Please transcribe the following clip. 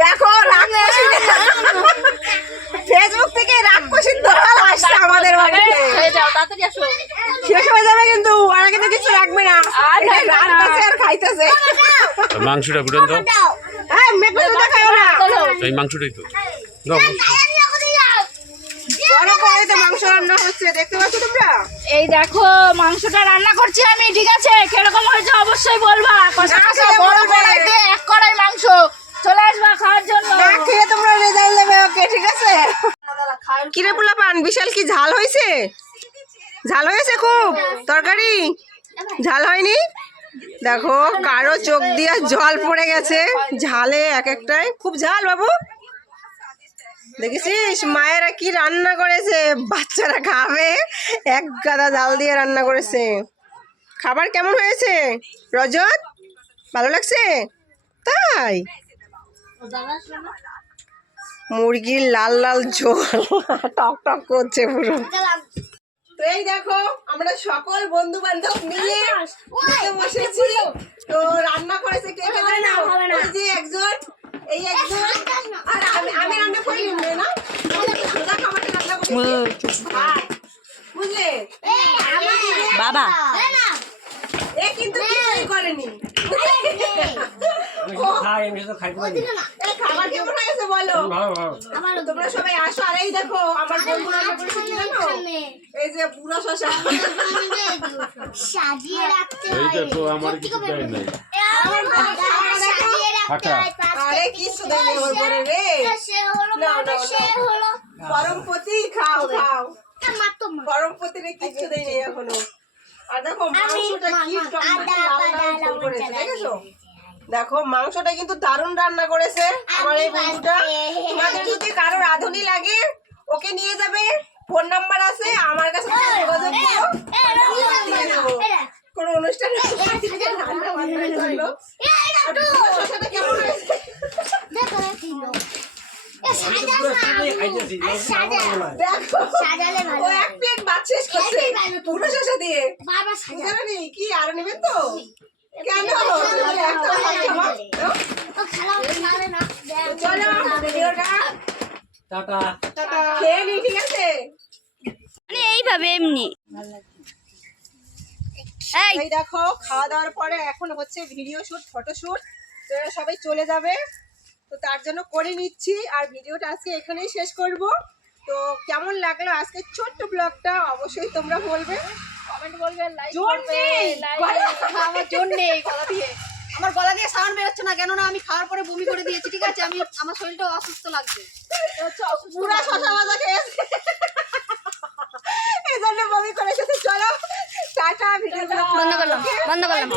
দেখো ফেসবুক থেকে রাক্ষসীর দল আসছে আমাদের বাড়িতে। হয়ে যাও তাড়াতাড়ি আসো। শেষ হয়ে যাবে কিন্তু আর কিন্তু কিছু রাখবে না। আর রাখবে রাখতেছে আর খাইতেছে। মাংসটা ফুটান দাও। হ্যাঁ মেঘলা দুধ খাও না। এই মাংসটাই তো। দাও মাংস। বড় কড়াইতে মাংস রান্না হচ্ছে দেখতে পাচ্ছ তোমরা? এই দেখো মাংসটা রান্না করছি আমি ঠিক আছে? কীরকম হয়েছে অবশ্যই বলবা। এক কড়াই মাংস চলে আসবা খাওয়ার জন্য না খেয়ে তোমরা রেজাল্ট দেবে ওকে ঠিক আছে কিরে পোলা পান বিশাল কি ঝাল হয়েছে ঝাল হয়েছে খুব? তরকারি? ঝাল হয়নি? দেখো, কারও চোখ দিয়ে জল পড়ে গেছে। ঝালে এক একটাই। খুব ঝাল বাবু। দেখেছিস মায়েরা কি রান্না করেছে? বাচ্চারা খাবে। এক গাদা জাল দিয়ে রান্না করেছে। খাবার কেমন হয়েছে? রজত, ভালো লাগছে? তাই? মুরগির লাল লাল ঝোল। টক টক করছে পুরো। তো এই দেখো আমরা সকল বন্ধু বান্ধব মিলে বসেছি। তো রান্না করেছে কে কে জানো? ওই যে একজন এই একজন। আর আমি আমি রান্না করি না। সোজা খাবারটা রান্না করেছি ভাত বুঝলে? বাবা। এ কিন্তু কিছুই করেনি। ও, এ খাবার কেমন হয়েছে বলো। তোমরা সবাই আসো আর এই দেখো আমার বন্ধু রান্না করেছে কি জানো? এই যে বুড়া শশা। সাজিয়ে রাখতে এই দেখো আমার কিছু দেয় নাই। আরে কিছু রে। না, না, পরমপতি খাও খাও। এখনও। আর দেখো মাংসটা কি টমেটো লাল লাল আদা, করেছে দেখেছ? দেখো মাংসটা কিন্তু দারুণ রান্না করেছে আমার এই বন্ধুটা তোমাদের যদি কারও রাঁধুনি লাগে ওকে নিয়ে যাবে ফোন নাম্বার আছে আমার কাছে যোগাযোগ করো। কোনো অনুষ্ঠানে রান্না শসাটা কেমন হয়েছে কি আর নেবেন তো কেন? চলো ভিডিওটা। টাটা। খেয়ে নি ঠিক আছে? মানে এইভাবে এমনি। এই। এই দেখো খাওয়া দাওয়ার পরে এখন হচ্ছে ভিডিও শুট ফটো শুট তোমরা সবাই চলে যাবে। তো তার জন্য করে নিচ্ছি। আর ভিডিওটা আজকে এখানেই শেষ করব। তো কেমন লাগল আজকে ছোট্ট ব্লগটা অবশ্যই তোমরা বলবে। কমেন্ট লাইক আমার জোর নেই গলা দিয়ে। আমার গলা দিয়ে সাউন্ড বেরোচ্ছে না কেননা আমি খাওয়ার পরে বমি করে দিয়েছি ঠিক আছে? আমি আমার শরীরটা অসুস্থ লাগছে। পুরা শশা মাজা খেয়েছে। এই জন্য বমি করে এসেছে চলো টাটা ভিডিও বন্ধ করলাম বন্ধ করলাম।